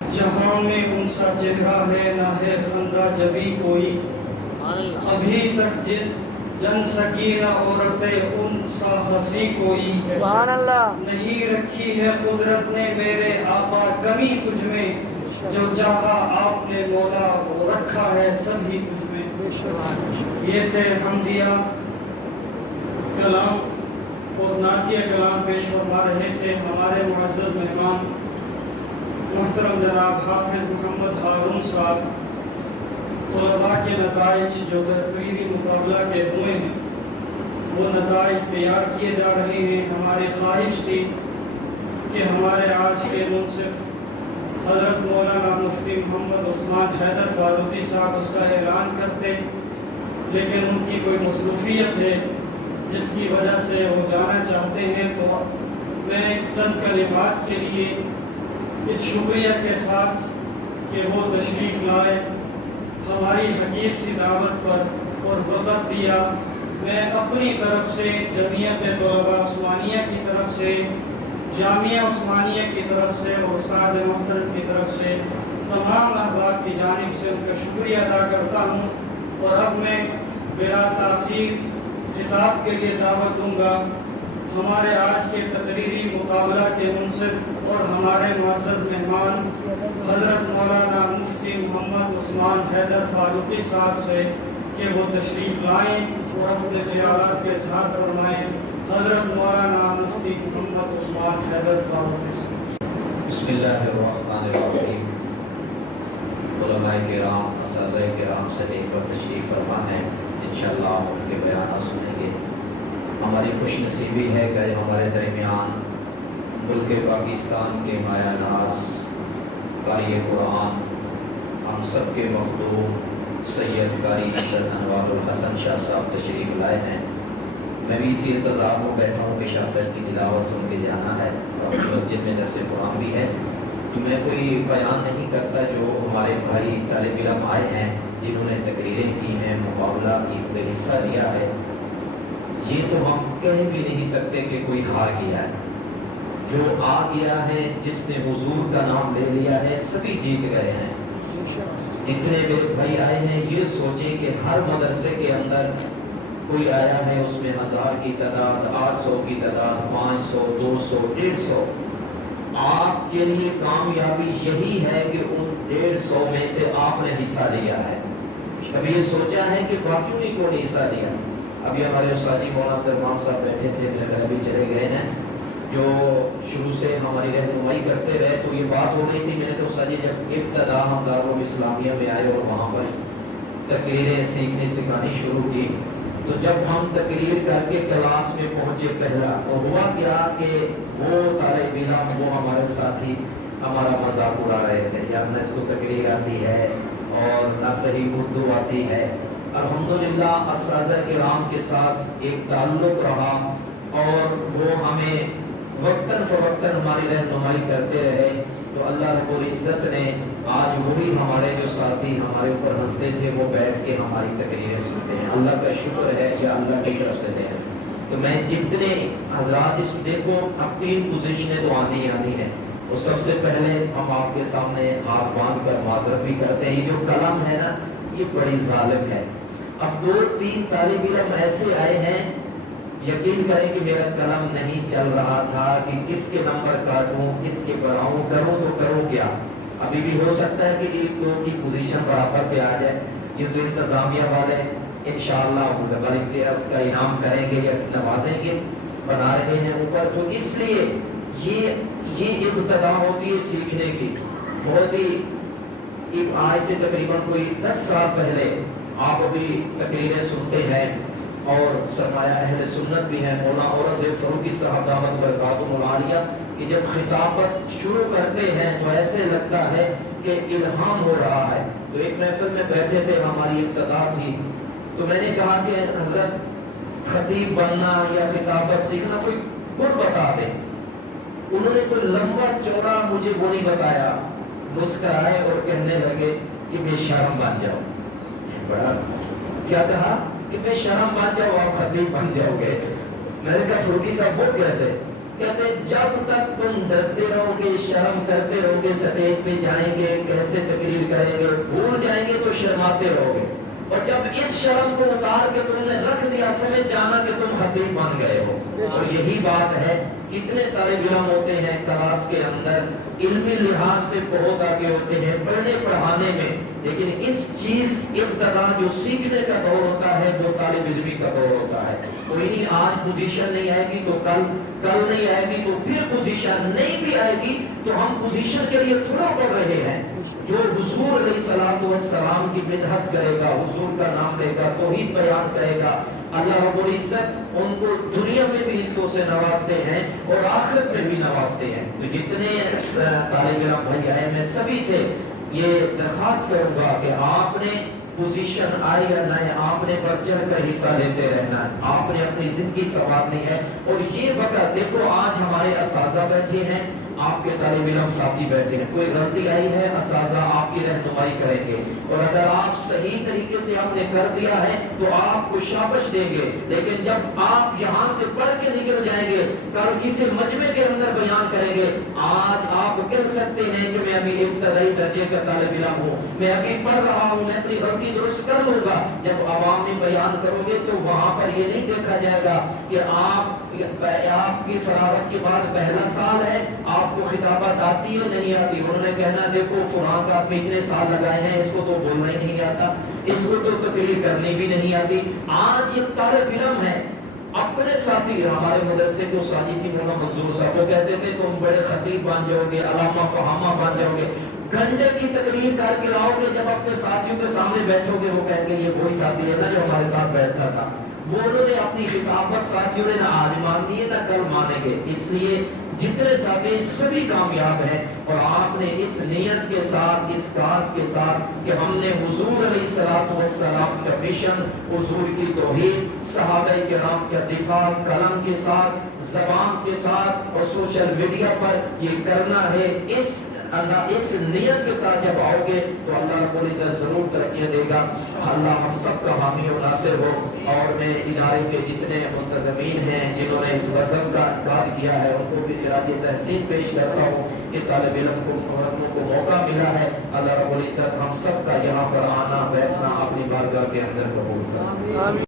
جہاں میں ان سا چہرہ ہے نہ ہے خندہ جبھی کوئی، ابھی تک جن سکی نہ عورتیں ان سا ہنسی کوئی، سبحان اللہ، نہیں رکھی ہے قدرت نے میرے آقا کمی تجھ میں، جو چاہا آپ نے مولا وہ رکھا ہے سبھی تجھ میں۔ یہ تھے حمدیہ کلام اور نعتیہ کلام پیش فرما رہے تھے ہمارے معزز مہمان محترم جناب حافظ محمد ہارون صاحب۔ طلباء کے نتائج جو تقریری مقابلہ کے ہوئے ہیں وہ نتائج تیار کیے جا رہے ہیں۔ ہماری خواہش تھی کہ ہمارے آج کے منصف حضرت مولانا مفتی محمد عثمان حیدر فاروقی صاحب اس کا اعلان کرتے، لیکن ان کی کوئی مصروفیت ہے جس کی وجہ سے وہ جانا چاہتے ہیں، تو میں چند کلمات کے لیے اس شکریہ کے ساتھ کہ وہ تشریف لائے، ہماری حقیر سی دعوت پر اور وقت دیا، میں اپنی طرف سے جمعیت طلباء عثمانیہ کی طرف سے، جامعہ عثمانیہ کی طرف سے اور استاد محترم کی طرف سے تمام احباب کی جانب سے ان کا شکریہ ادا کرتا ہوں۔ اور اب میں بلا تاخیر خطاب کے لیے دعوت دوں گا ہمارے آج کے تقریری مقابلہ کے منصف اور ہمارے معزز مہمان حضرت مولانا مفتی محمد عثمان حیدر فاروقی صاحب سے کہ وہ تشریف لائیں اور اپنے خیالات کے اظہار فرمائیں۔ حضرت مولانا مفتی محمد عثمان حیدر فاروقی صاحب۔ بسم اللہ الرحمن الرحیم۔ علماء کرام، اساتذہ کرام سے لے کر تشریف فرما ہے، انشاءاللہ ہم ان کے بیانات سنیں گے۔ ہماری خوش نصیبی ہے کہ ہمارے درمیان ملک پاکستان کے مایہ ناز قاری قرآن، ہم سب کے مخدوم سید قاری حضرت انوار الحسن شاہ صاحب تشریف لائے ہیں۔ میں بھی اسی انتظار میں بیٹھا ہوں کہ شاہ صاحب کی تلاوت سن کے جانا ہے، اور مسجد میں درس قرآن بھی ہے، تو میں کوئی بیان نہیں کرتا۔ جو ہمارے بھائی طالب علم آئے ہیں جنہوں نے تقریریں کی ہیں، مقابلہ کی کوئی حصہ لیا ہے، یہ تو ہم کہہ بھی نہیں سکتے کہ کوئی ہار گیا ہے۔ جو آ گیا ہے، جس نے حضور کا نام لے لیا ہے، سبھی جیت گئے ہیں۔ اتنے میرے بھائی آئے ہیں، یہ سوچیں کہ ہر مدرسے کے اندر کوئی آیا ہے، اس میں 1000 کی تعداد، 800 کی تعداد، 500، 200، 150۔ آپ کے لیے کامیابی یہی ہے کہ ان 150 میں سے آپ نے حصہ لیا ہے۔ کبھی یہ سوچا ہے کہ باقیوں نے کیوں نہیں حصہ لیا؟ ابھی ہمارے استاد مولانا عبدالرحمان صاحب بیٹھے تھے، میرے گھر بھی چلے گئے ہیں، جو شروع سے ہماری رہنمائی کرتے رہے، تو یہ بات ہو رہی تھی، میں نے تو استاد جب ابتدا ہم دارالعلوم اسلامیہ میں آئے اور وہاں پر تقریریں سیکھنے سکھانی شروع کی، تو جب ہم تقریر کر کے کلاس میں پہنچے پہلا، تو ہوا کیا کہ وہ طالب علم، وہ ہمارے ساتھی ہمارا مذاق اڑا رہے تھے، یا نہ اس کو تقریر آتی ہے اور نہ صحیح اردو آتی ہے۔ الحمدللہ اساتذہ کرام کے ساتھ ایک تعلق رہا اور وہ ہمیں وقتاً فوقتاً ہماری رہنمائی کرتے رہے، تو اللہ رب العزت نے آج وہی ہمارے جو ساتھی ہمارے اوپر ہنستے تھے، وہ بیٹھ کے ہماری تقریریں سنتے ہیں۔ اللہ کا شکر ہے، یہ اللہ کی طرف سے ہے۔ تو میں جتنے حضرات اس دیکھو، اب 3 پوزیشنیں تو آنی ہیں، اور سب سے پہلے ہم آپ کے سامنے ہاتھ باندھ کر معذرت بھی کرتے ہیں، یہ جو قلم ہے نا، یہ بڑی ظالم ہے۔ اب 2-3 طالب علم ایسے آئے ہیں، یقین کریں کہ میرا قلم نہیں چل رہا تھا کہ کس کے نمبر کاٹوں، کس کے بڑھاؤں، کروں تو کروں کیا۔ ابھی بھی ہو سکتا ہے کہ 1-2 کی پوزیشن برابر پہ آ جائے۔ یہ تو انتظامیہ والے انشاءاللہ اس کا انعام کریں گے یا نوازیں گے، بنا رہے ہیں اوپر۔ تو اس لیے یہ ابتدا ہوتی ہے سیکھنے کی۔ بہت ہی آج سے تقریباً کوئی 10 سال پہلے آپ ابھی تقریریں سنتے ہیں، اور سرمایہ اہل سنت بھی ہیں، مولانا عورض فاروقی صاحب دامت برکاتہم العالیہ، کہ جب خطابت شروع کرتے ہیں تو ایسے لگتا ہے کہ الہام ہو رہا ہے۔ تو ایک محفل میں بیٹھے تھے، ہماری ابتدا تھی، تو میں نے کہا کہ حضرت خطیب بننا یا خطابت سیکھنا کوئی خود بتا دیں۔ انہوں نے کوئی لمبا چوڑا مجھے وہ نہیں بتایا، مسکرائے اور کہنے لگے کہ بے شرم بن جاؤ۔ بڑا کیا کہا کہ بے شرم بن جاؤ، آپ خطیب بن جاؤ گے۔ میں نے کہا فاروقی صاحب وہ کیسے؟ کہتے ہیں جب تک تم ڈرتے رہو گے، شرم کرتے رہو گے، سٹیج پہ جائیں گے، کیسے تقریر کریں گے، بھول جائیں گے تو شرماتے رہو گے، اور جب اس شرم کو اتار کے تم نے رکھ دیا، سمجھ جانا کہ تم خطیب بن گئے ہو۔ اور یہی بات ہے، کتنے طالب علم ہوتے ہیں کلاس کے اندر، علمی لحاظ سے بہت آگے ہوتے ہیں پڑھنے پڑھانے میں، لیکن اس چیز ابتدا جو سیکھنے کا دور ہوتا ہے وہ طالب علمی کا دور ہوتا ہے۔ کوئی نہیں، آج پوزیشن نہیں آئے گی تو کل نہیں آئے گی تو پھر پوزیشن نہیں بھی آئے گی تو ہم پوزیشن کے لیے تھوڑا پڑھ رہے ہیں۔ جو حضور علیہ الصلوۃ والسلام کی مدحت کرے گا، حضور کا نام لے گا، توحید بیان کرے گا، اللہ رب العزت ان کو دنیا میں بھی حصوں سے نوازتے ہیں اور آخرت میں بھی نوازتے ہیں۔ تو جتنے طالب علم بھائی آئے، میں سبھی سے یہ درخواست کروں گا کہ آپ نے پوزیشن آئے یا نہ، آپ نے بڑھ چڑھ کر حصہ لیتے رہنا ہے، آپ نے اپنی زندگی سنوارنی ہے۔ اور یہ وقت دیکھو، آج ہمارے اساتذہ بیٹھے ہیں، آپ کے طالب علم ساتھی بیٹھے ہیں، کوئی غلطی آئی ہے اساتذہ آپ کی رہنمائی کریں گے، اور اگر آپ صحیح طریقے سے آپ نے کر دیا ہے تو آپ کو شاباش دیں گے، لیکن جب آپ یہاں سے پڑھ کے نکل جائیں گے، کل کسی مجمع کے اندر بیان کریں گے، آج آپ کہہ سکتے ہیں کہ میں ابھی ابتدائی درجے کا طالب علم ہوں، میں ابھی پڑھ رہا ہوں، میں اپنی غلطی درست کر لوں گا۔ جب عوام میں بیان کرو گے تو وہاں پر یہ نہیں دیکھا جائے گا کہ آپ کی فراغت کے بعد پہلا سال ہے، آپ کو خطابت آتی ہے نہیں آتی، انہوں نے کہنا دیکھو فلاں کا آپ اتنے سال لگائے ہیں، اس کو تو بولنا ہی نہیں آتا، اس کو تو تقریر کرنی بھی نہیں آتی۔ آج یہ طالب علم ہے، اپنے ساتھی ہمارے مدرسے کو ساتھی تھی مولانا منظور صاحب، وہ کہتے تھے تم بڑے خطیب بن جاؤ گے، علامہ فہامہ بن جاؤ گے، گھنٹے کی تقریر کر کے آؤ گے، جب اپنے ساتھیوں کے سامنے بیٹھو گے وہ کہیں گے یہ وہی ساتھی ہے نا جو ہمارے ساتھ بیٹھتا تھا۔ وہ انہوں نے اپنی خطابت ساتھیوں نے نہ آج ماننی ہے نہ کل مانیں گے، اس لیے جتنے ساتھی سبھی کامیاب ہیں، اور آپ نے اس نیت کے ساتھ، اس کاز کے ساتھ کہ ہم نے حضور علیہ الصلوۃ والسلام کا مشن، حضور کی توحید، صحابہ کرام کا دفاع، قلم کے ساتھ، زبان کے ساتھ اور سوشل میڈیا پر یہ کرنا ہے، اس نیت کے ساتھ جب آؤ گے تو اللہ رب العزت ضرور ترقیاں دے گا۔ اللہ ہم سب کا حامی و ناصر ہو، اور میں ادارے کے جتنے منتظمین ہیں جنہوں نے اس وظیفے کا انعقاد کیا ہے ان کو بھی خراج تحسین پیش کرتا ہوں کہ طالب علم کو موقع ملا ہے، اللہ رب العزت ہم سب کا یہاں پر آنا بیٹھنا اپنی بارگاہ کے اندر قبول کرے۔